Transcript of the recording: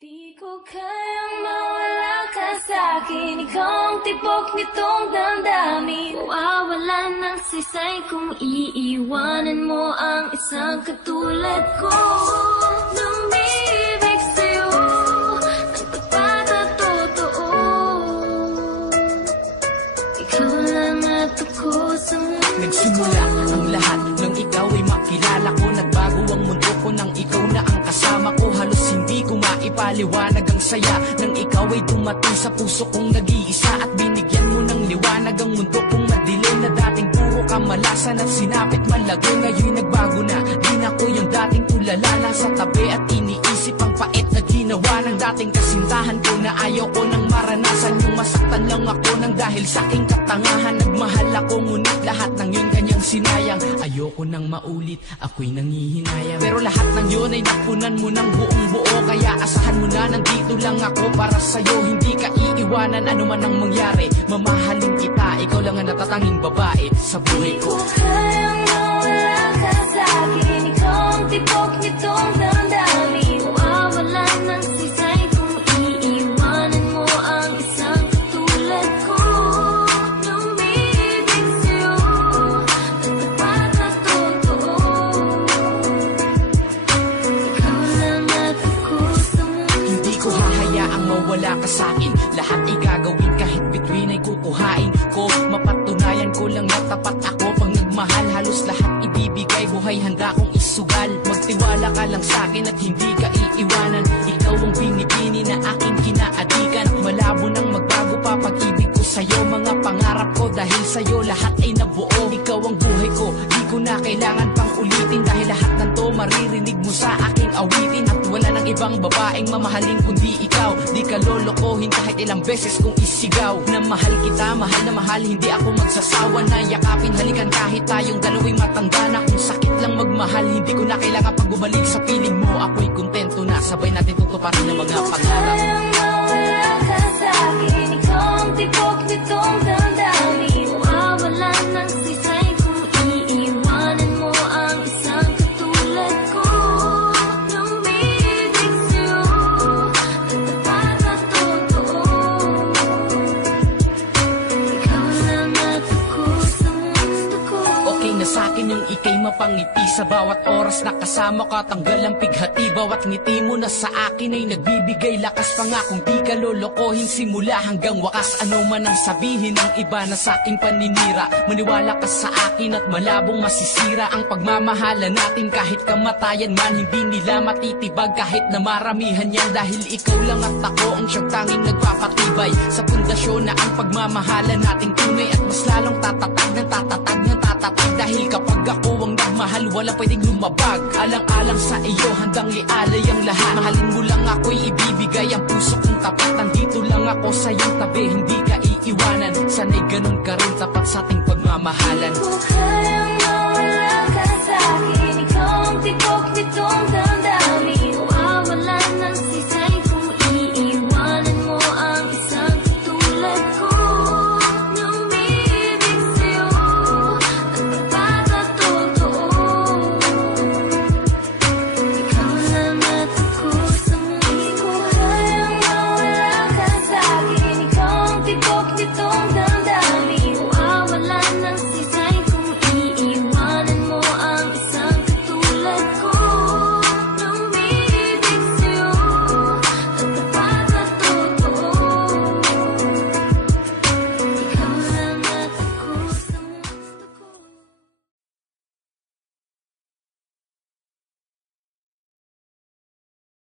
Di ko kayang mawala ka sa'kin, ikaw ang tibok nitong damdamin. Mawawalan ng saysay kung iiwanan mo ang isang katulad ko. Lumibig sa'yo ng tapat at totoo. Ikaw lang at ako sa mundo. Nagsimula ang lahat nang ikaw ay makilala ko. Nagbago ang mundo ko nang ikaw na ang kasama ko. Halos hindi ko maipaliwanag ang saya nang ikaw ay dumating sa puso kong nag-iisa. At binigyan mo ng liwanag ang mundo kong madilim na dating puro kamalasan at sinapit malagay. Ngayon nagbago na, di na ko yung dating tulala. Nasa tabi at iniisip ang pait na ginawa ng dating kasintahan ko na ayaw ko nang maranasan. Yung masaktan lang ako nang dahil sa aking katangahan. Nagmahal ako ngunit lahat ng yun kanyang sinayang. Ayoko nang maulit, ako'y nangihinayang. Pero lahat ng yun ay napunan mo ng buong buo. Kaya asahan mo na nandito lang ako para sa'yo. Hindi ka iiwanan ano man ang mangyari. Mamahalin kita, ikaw lang ang natatanging babae sa buhay ko. Di ko kayang mawala ka sa'kin, ikaw ang tibok nitong damdamin. Mawawalan ng saysay kung iiwanan mo ang isang katulad ko. Lumibig sa'yo ng tapat at totoo. Ikaw lang at ako sa mundo. Hindi ko hahayaang mawala ka sa'kin. Lahat ay gagawin kahit bituin ay kukuhain ko. Mapatunayan ko lang na tapat ako. Pag nagmahal halos lahat ibibigay. Buhay handa kong isugal. Magtiwala ka lang sa'kin at hindi ka iiwanan. Ikaw ang pinipini na aking kinaadikan. Malabo nang magbago pa pag-ibig ko sa'yo. Mga pangarap ko dahil sa'yo lahat ay nabuo. Ikaw ang buhay ko, di ko na kailangan pang ulitin. Dahil lahat ng to maririnig mo sa aking awitin. At wala nang ibang babaeng mamahalin kundi ikaw. Di ka lolokohin kahit ilang beses kong isigaw na mahal kita, mahal na mahal. Hindi ako magsasawa na yakapin, halikan kahit tayong dalawa'y matanda na. Kung sakit lang magmahal, hindi ko na kailangan pagbabalik sa piling mo. Ako'y kontento na sabay natin tutuparin ang mga pangarap. Kayang mawala ka sa'kin, ikaw ang tibok nitong damdamin. Mawawalan ng saysay kung iiwanan mo ang isang katulad ko. Lumibig sa'yo ng tapat at totoo. Ikaw lang at ako sa mundo ko. Okay na sa'kin yung ikay mapangiti. Sa bawat oras na kasama ka, tanggal ang pighati. Bawat ngiti mo na sa akin ay nagbibigay lakas. Pangakong di ka lolokohin simula hanggang wakas. Ano man ang sabihin ng iba na sa'king paninira, maniwala ka sa akin at malabong masisira ang pagmamahala natin. Kahit kamatayan man, hindi nila matitibag kahit na maramihan yan. Dahil ikaw lang at ako ang siyang tanging nagpapatibay sa pundasyon na ang pagmamahala nating tunay. At mas lalong tatatag ng tatatag ng tatatag. Dahil kapag ako ang nagmahal, walang pwedeng lumabag. Alang-alang sa iyo, handang ialay ang lahat. Mahalin mo lang ako'y ibibigay ang puso kong tapat. Nandito lang ako sa iyong tabi, hindi ka iiwanan. Sana'y ganun ka rin tapat sa ating pagmamahalan. Di ko kayang